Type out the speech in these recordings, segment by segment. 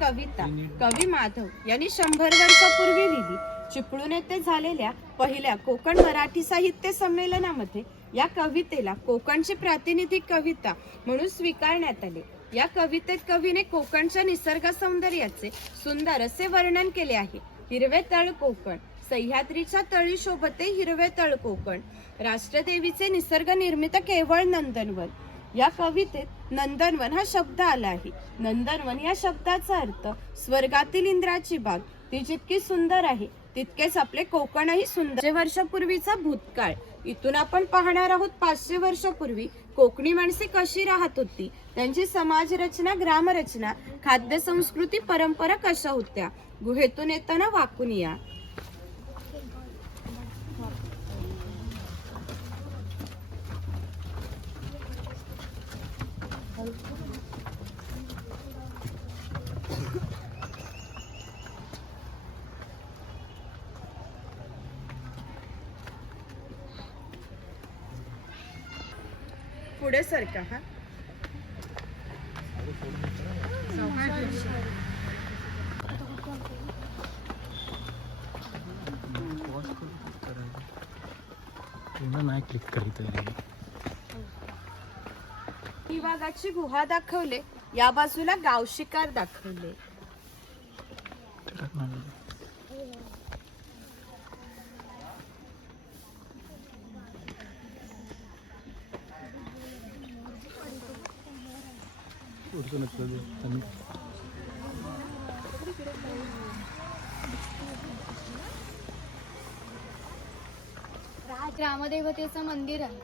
कविता कवी माधव यांनी 100 वर्षापूर्वी लिहिली. चिपळूण येथे झालेल्या पहिल्या कोकण मराठी साहित्य संमेलनामध्ये या कवितेला कोकणची प्रातिनिधिक कविता म्हणून स्वीकारण्यात आले. या कवितेत कवीने कोकणच्या निसर्ग सौंदर्याचे सुंदर असे वर्णन केले आहे. हिरवे तळ कोकण, सह्याद्रीच्या तळी शोभते हिरवे तळ कोकण, राष्ट्रदेवीचे निसर्ग निर्मित केवळ नंदनवन. या कवितेत नंदनवन हा शब्द आला आहे. नंदनवन या शब्दाचा अर्थ स्वर्गातील इंद्राची बाग. ती जितकी सुंदर आहे तितकेच आपले कोकणही सुंदर. 500 वर्षापूर्वीचा भूतकाळ. इथून आपण पाहणार आहोत 500 वर्षापूर्वी कोकणी माणसे कशी राहत होती, त्यांची समाज रचना, ग्रामरचना, खाद्य संस्कृती, परंपरा कशा होत्या. गुहेतून येताना वाकून या. पुढे सरका. हा नाही क्लिक करीत ही वाघाची गुहा दाखवले. या बाजूला गाव शिकार दाखवले. ग्रामदेवतेचं मंदिर आहे.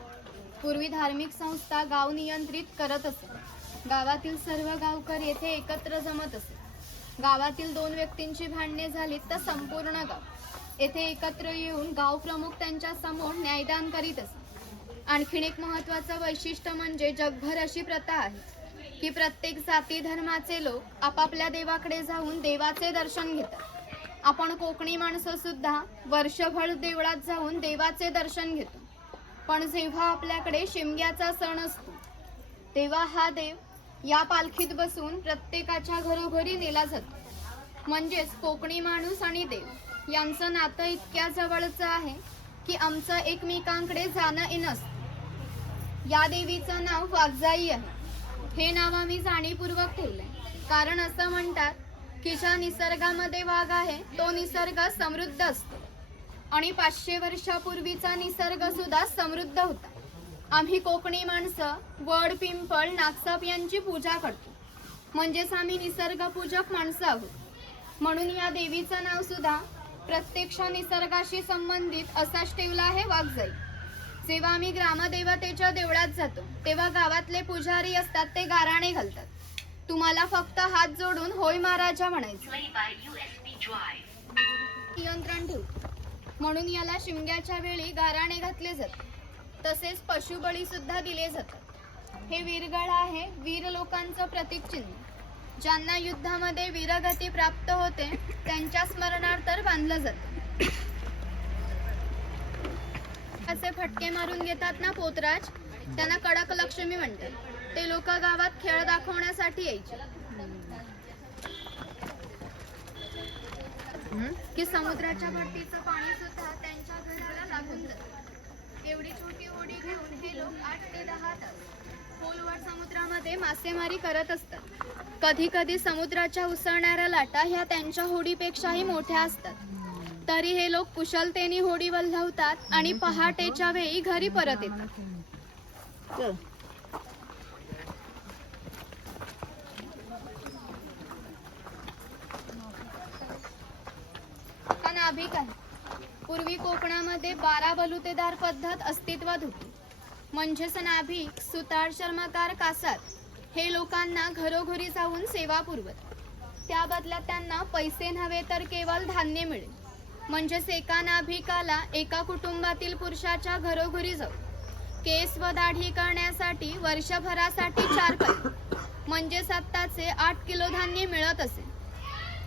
पूर्वी धार्मिक संस्था गाव नियंत्रित करत असे. गावातील सर्व गावकरी येथे एकत्र जमत असे. गावातील 2 व्यक्तींची भांडणे झाली तर संपूर्ण गाव येथे एकत्र येऊन गाव प्रमुख त्यांच्या समोर न्यायदान करीत असे. आणखीन एक महत्त्वाचं वैशिष्ट्य म्हणजे जगभर अशी प्रथा आहे की प्रत्येक जाती धर्माचे लोक आपापल्या देवाकडे जाऊन देवाचे दर्शन घेतात. आपण कोकणी माणसं सुद्धा वर्षभर देवळात जाऊन देवाचे दर्शन घेतो. पण जेव्हा आपल्याकडे शिमग्याचा सण असतो तेव्हा हा देव या पालखीत बसून प्रत्येकाच्या घरोघरी नेला जातो. म्हणजेच कोकणी माणूस आणि देव यांचं नातं इतक्या जवळचं आहे की आमचं एकमेकांकडे जाणं येणं असतं. या देवीचं नाव वाघजाई आहे. हे नाव आम्ही जाणीवपूर्वक ठेवलंय कारण असं म्हणतात की ज्या निसर्गामध्ये वाघ आहे तो निसर्ग समृद्ध असतो आणि 500 वर्षापूर्वीचा निसर्ग सुद्धा समृद्ध होता. आम्ही कोकणी माणसं वड, पिंपळ, नागसाप यांची पूजा करतो. म्हणजेच आम्ही निसर्गपूजक माणसं आहोत. म्हणून या देवीचं नाव सुद्धा प्रत्यक्ष निसर्गाशी संबंधित असाच ठेवला आहे, वाघजाई. जेव्हा आम्ही ग्रामदेवतेच्या देवळात जातो तेव्हा गावातले पुजारी असतात ते गाराणे घालतात. तुम्हाला फक्त हात जोडून होय महाराजा म्हणायचं. नियंत्रण ठेवतो म्हणून याला शिमग्याच्या वेळी गाराणे घातले जातात. तसेच पशुबळी सुद्धा दिले जातात. हे वीरगळ आहे वीर लोकांचं प्रतीक चिन्ह. ज्यांना युद्धामध्ये वीरगती प्राप्त होते त्यांच्या स्मरणार्थ बांधलं जातं. असे फटके मारून घेतात ना पोतराज, त्यांना कडक लक्ष्मी म्हणतात. ते लोक गावात खेळ दाखवण्यासाठी यायचे की समुद्राच्या भट्टीचं पाणी सुद्धा त्यांच्या घराला लागून जातं. एवढी छोटी होडी घेऊन हे लोक 8 ते 10 तास खोलवर समुद्रामध्ये मासेमारी करत असतात. कधी कधी समुद्राच्या उसळणाऱ्या लाटा ह्या त्यांच्या होडीपेक्षाही मोठ्या असतात. तरी हे लोक कुशलतेने होडी वल्हवतात आणि पहाटेच्या वेळी घरी परत येतात. नाभिक आहे. पूर्वी कोकणामध्ये 12 बलुतेदार पद्धत अस्तित्वात होती. म्हणजेच नाभिक, सुतार, चर्मकार, कासार हे लोकांना घरोघरी जाऊन सेवा पुरवत. त्या बदल्यात त्यांना पैसे नव्हे तर केवळ धान्य मिळेल. म्हणजेच एका नाभिकाला एका कुटुंबातील पुरुषाच्या घरोघरी जाऊ केस व दाढी करण्यासाठी वर्षभरासाठी 4 पैसे म्हणजेच आत्ताचे 8 किलो धान्य मिळत असे.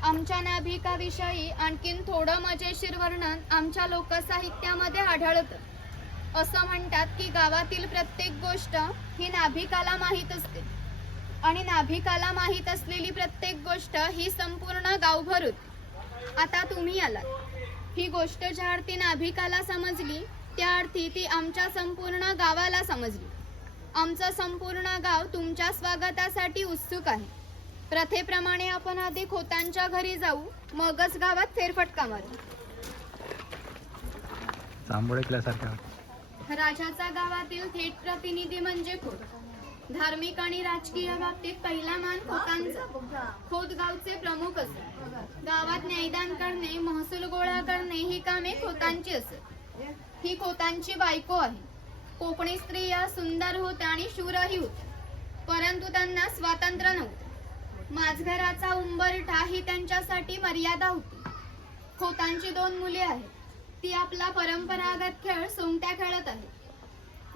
आमच्या नाभिकाविषयी आणखीन थोडं मजेशीर वर्णन आमच्या लोकसाहित्यामध्ये आढळतं. असं म्हणतात की गावातील प्रत्येक गोष्ट ही नाभिकाला माहीत असते. आणि नाभिकाला माहीत असलेली प्रत्येक गोष्ट ही संपूर्ण गावभर होती. आता तुम्ही आलात. ही गोष्ट ज्या अर्थी नाभिकाला समजली त्या अर्थी ती आमच्या संपूर्ण गावाला समजली. आमचं संपूर्ण गाव तुमच्या स्वागतासाठी उत्सुक आहे. प्रथेप्रमाणे आपण आधी खोतांच्या घरी जाऊ, मगच गावात फेरफटका मारू. जांभूळ ऐकल्यासारखं. राजाचा गावातील थेट प्रतिनिधी म्हणजे खोत. धार्मिक आणि राजकीय बाबतीत पहिला मान खोतांचा. खोत गावचे प्रमुख असत. गावात न्यायदान करणे, महसूल गोळा करणे ही कामे खोतांची असत. ही खोतांची बायको आहे. कोकणी स्त्रिया सुंदर होत्या आणि शूरही होत्या, परंतु त्यांना स्वातंत्र्य नव्हते. माझघराचा उंबरठा ही त्यांच्यासाठी मर्यादा होती. खोतांची 2 मुले आहेत. ती आपला परंपरागत खेळ सोंगट्या खेळत आहेत.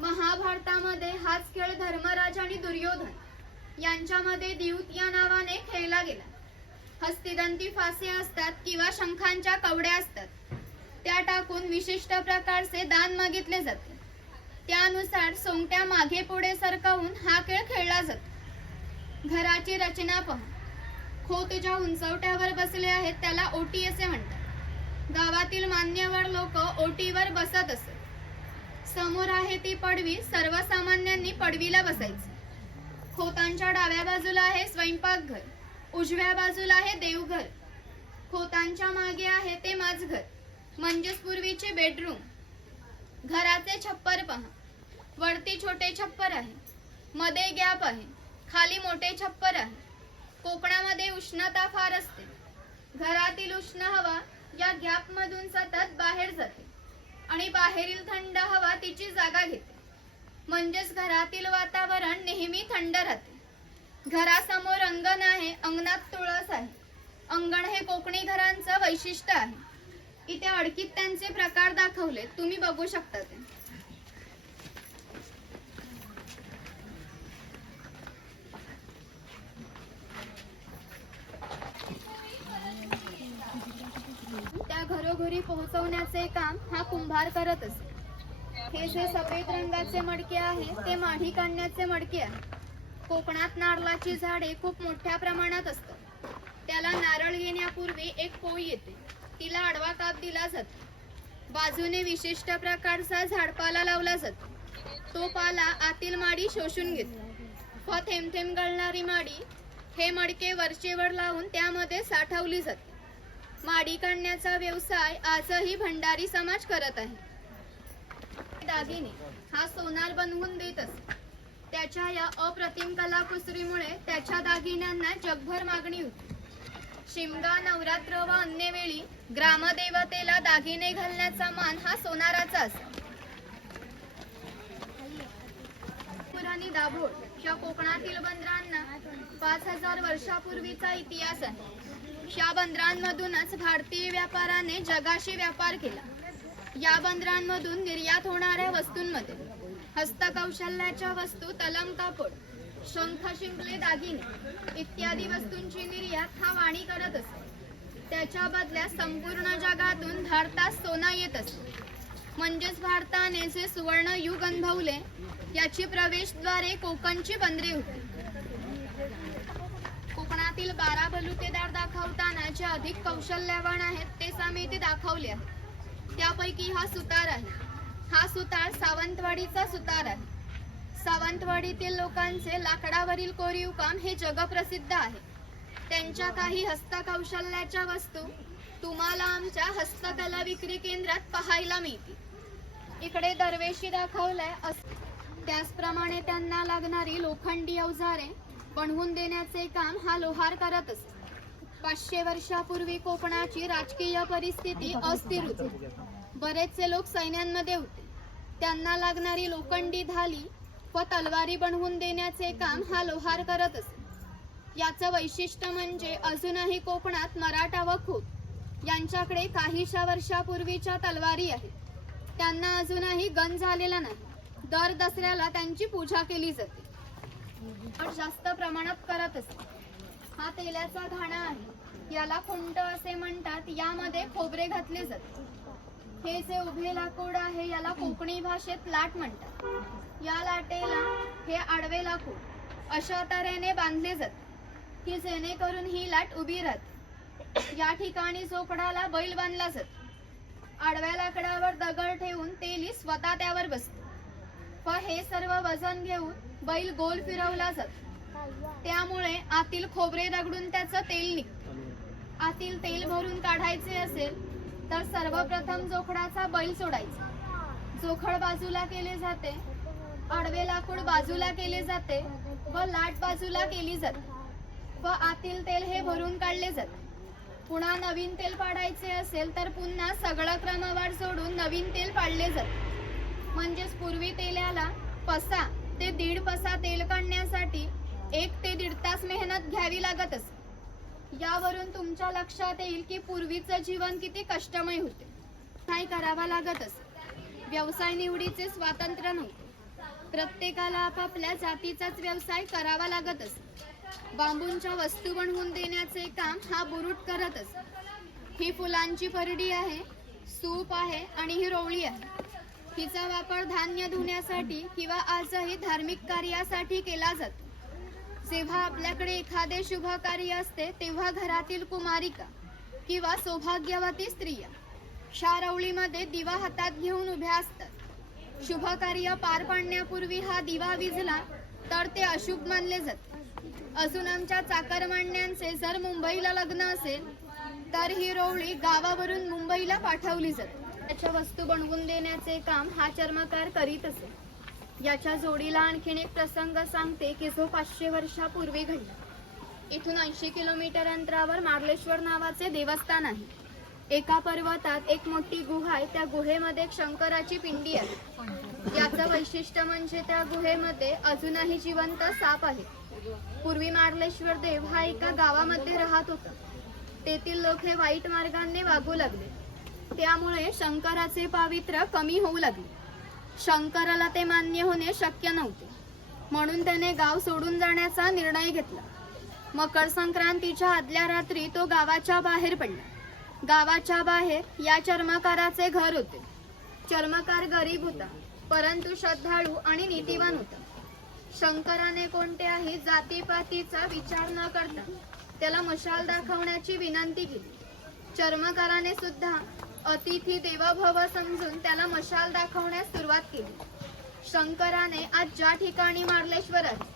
महाभारतामध्ये हाच खेळ धर्मराज आणि दुर्योधन यांच्यामध्ये द्यूत या नावाने खेळला गेला. हस्तिदंती फासे असतात किंवा शंखांच्या कवड्या असतात. त्या टाकून विशिष्ट प्रकारचे दान मागितले जाते. त्यानुसार सोंगट्या मागे पुढे सरकवून हा खेळ खेळला जातो. घराची रचना पहा. खोत ज्या उंचवट्यावर बसले आहेत त्याला ओटी असे म्हणतात. गावातील मान्यवर लोक ओटीवर बसत असत. समोर आहे ती पडवी. सर्वसामान्यांनी पडवीला बसायचे. खोतांच्या डाव्या बाजूला आहे स्वयंपाकघर, उजव्या बाजूला आहे देवघर. खोतांच्या मागे आहे ते माझघर, म्हणजेच पूर्वीचे बेडरूम. घराचे छप्पर पहा. वरती छोटे छप्पर आहे, मध्ये गॅप आहे, खाली मोठे छप्पर आहे. कोकणामध्ये उष्णता फार असते. घरातील उष्ण हवा या गॅप मधून सतत बाहेर जाते आणि बाहेरील थंड हवा तिची जागा घेते, म्हणजेच घरातील वातावरण नेहमी थंड राहते. घरासमोर अंगण आहे. अंगणात तुळस आहे. अंगण हे कोकणी घरांचं वैशिष्ट्य आहे. इथे अडकीत त्यांचे प्रकार दाखवले, तुम्ही बघू शकता ते. त्या घरोघरी पोहोचवण्याचे काम हा कुंभार करत असे. हे जे सफेद रंगाचे मडके आहे ते माढी काढण्याचे मडके आहे. कोकणात नारळाची झाडे खूप मोठ्या प्रमाणात असतात. त्याला नारळ येण्यापूर्वी एक पोळी येते. तिला आडवा काप दिला जातो. बाजूने विशिष्ट प्रकारचा झाडपाला लावला जातो. तो पाला आतील माडी शोषून घेतो. थेंब थेंब गळणारी माडी हे मडके वरचेवर लावून त्यामध्ये साठवली जाते. माडी काढण्याचा व्यवसाय आजही भंडारी समाज करत आहे. दागिने हा सोनार बनवून देत असतो. त्याच्या या अप्रतिम कलाकुसरीमुळे त्याच्या दागिन्यांना जगभर मागणी होती. शिमगा, नवरात्र व अन्य वेळी ग्रामदेवतेला दागिने घालण्याचा मान हा सोनाराचा असे. पुराणी दाभोळ या कोकणातील बंदरांना 5000 वर्षापूर्वीचा इतिहास आहे. या बंदरांमधूनच भारतीय व्यापाराने जगाशी व्यापार केला. या बंदरांमधून निर्यात होणाऱ्या वस्तूंमध्ये हस्तकौशल्याच्या वस्तू, तलम कापड, शंख, शिंपले, दागिने इत्यादी वस्तूंची निर्यात हा वाणी करत असे. त्याच्या बदल्यात संपूर्ण जगातून भारतात सोना येत असे. म्हणजेच भारताने जे सुवर्ण युग अनुभवले याची प्रवेशद्वारे कोकणची बंदरे होती. कोकणातील 12 बलुतेदार दाखवताना जे अधिक कौशल्यवान आहेत ते समिती दाखवले आहे. त्यापैकी हा सुतार आहे. हा सुतार सावंतवाडीचा सुतार आहे. सावंतवाडीतील लोकांचे लाकडावरील कोरीव काम हे जगप्रसिद्ध आहे. त्यांच्या काही हस्तकौशल्याच्या वस्तू तुम्हाला आमच्या हस्तकला विक्री केंद्रात पाहायला मिळतील. इकडे दरवेशी दाखवलाय. त्याचप्रमाणे त्यांना लागणारी लोखंडी अवजारे बनवून देण्याचे काम हा लोहार करत असे. 500 वर्षापूर्वी कोकणाची राजकीय परिस्थिती अस्थिर होती. बरेचसे लोक सैन्यांमध्ये होते. त्यांना लागणारी लोखंडी धाली व तलवारी बनवून देण्याचे काम हा लोहार करत असे. याचं वैशिष्ट्य म्हणजे अजूनही कोकणात मराठा व खोत यांच्याकडे काहीशा वर्षापूर्वीच्या तलवारी आहेत. त्यांना अजूनही गंज झालेला नाही. दर दसऱ्याला त्यांची पूजा केली जाते. जास्त प्रमाणात करत असते. हा तेलाचा घाणा आहे. याला खुंट असे म्हणतात. यामध्ये खोबरे घातले जाते. हे जे उभे लाकूड आहे याला कोकणी भाषेत लाट म्हणतात. या लाटेला हे आडवे लाकूड अशा तऱ्हेने बांधले जाते की जेणेकरून ही लाट उभी राहते. या ठिकाणी जोखडाला बैल बांधला जातो. आडव्या लाकडावर दगड ठेवून तेली स्वतः त्यावर बसते व हे सर्व वजन घेऊन बैल गोल फिरवला जातो. त्यामुळे आतील खोबरे रगडून त्याचं तेल निघतं. आतील तेल भरून काढायचे असेल तर सर्वप्रथम जोखडाचा बैल सोडायचा. जोखड बाजूला केले जाते, आडवे लाकूड बाजूला केले जाते व लाट बाजूला केली जाते व आतील तेल हे भरून काढले जाते. पुन्हा नवीन तेल पाडायचे असेल तर पुन्हा सगळं क्रमवार सोडून नवीन तेल पाडले जाते. म्हणजेच पूर्वी तेलाला पसा ते 1.5 पसा तेल काढण्यासाठी 1 ते 1.5 तास मेहनत घ्यावी लागत असे. यावरून तुमच्या लक्षात येईल की पूर्वीचं जीवन किती कष्टमय होते. काय करावा लागत असे. व्यवसाय निवडीचे स्वातंत्र्य नव्हते. प्रत्येकाला आपापल्या जातीचाच व्यवसाय करावा लागत असे. बांबूंच्या वस्तू बनवून देण्याचे काम हा बुरुट करत असे. ही फुलांची परडी आहे, सूप आहे आणि ही रोवळी आहे. हिचा वापर धान्य धुण्यासाठी किंवा आजही धार्मिक कार्यासाठी केला जातो. जेव्हा आपल्याकडे एखादे शुभ कार्य असते तेव्हा घरातील कुमारिका किंवा सौभाग्यवती स्त्रिया शारवळीमध्ये दिवा हातात घेऊन उभ्या असतात. शुभ कार्य पार पाडण्यापूर्वी हा दिवा विझला तर ते अशुभ मानले जाते. अजून आमच्या चाकरमान्यांचे जर मुंबईला लग्न असेल तर ही रोवळी गावावरून मुंबईला पाठवली जाते. त्याच्या वस्तू बनवून देण्याचे काम हा चर्मकार करीत असे. याच्या जोडीला आणखीन एक प्रसंग सांगते की जो 500 वर्षापूर्वी घडला. इथून 80 किलोमीटर अंतरावर मार्लेश्वर नावाचे देवस्थान आहे. एका पर्वतात एक मोठी गुहा आहे. त्या गुहेमध्ये एक शंकराची पिंडी आहे. याचं वैशिष्ट्य म्हणजे त्या गुहेमध्ये अजूनही जिवंत साप आहे. पूर्वी मार्लेश्वर देव हा एका गावामध्ये राहत होता. तेथील लोक हे वाईट मार्गाने वागू लागले. त्यामुळे शंकराचे पावित्र्य कमी होऊ लागले. शंकराला ते मान्य होणे शक्य नव्हते. म्हणून त्याने गाव सोडून जाण्याचा निर्णय घेतला. मकर संक्रांतीच्या आदल्या रात्री तो गावाच्या बाहेर पडला. गावाच्या बाहेर या चर्मकाराचे घर होते. चर्मकार गरीब होता परंतु श्रद्धाळू आणि नीतिवान होता. शंकराने कोणत्याही जातीपातीचा विचार न करता त्याला मशाल दाखवण्याची विनंती केली. चर्मकाराने सुद्धा अतिथी देवभव समजून त्याला मशाल दाखवण्यास सुरुवात केली. शंकराने आज ज्या ठिकाणी मार्लेश्वर आहे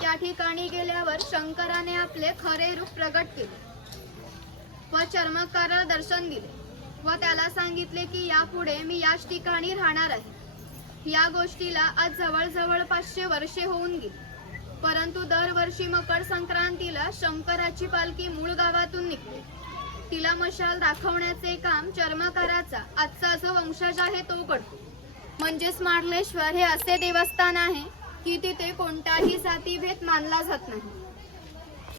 त्या ठिकाणी गेल्यावर शंकराने आपले खरे रूप प्रगट केले व चर्मकाराला दर्शन दिले व त्याला सांगितले की यापुढे मी याच ठिकाणी राहणार आहे. या गोष्टीला आज जवळजवळ 500 वर्षे होऊन गेली. परंतु दरवर्षी मकर संक्रांतीला शंकराची पालखी मूळ गावातून निघते. तिला मशाल दाखवण्याचे काम चर्मकाराचा आजचा जो वंशज आहे तो करतो. म्हणजेच मार्लेश्वर हे असे देवस्थान आहे की तिथे कोणताही जातीभेद मानला जात नाही.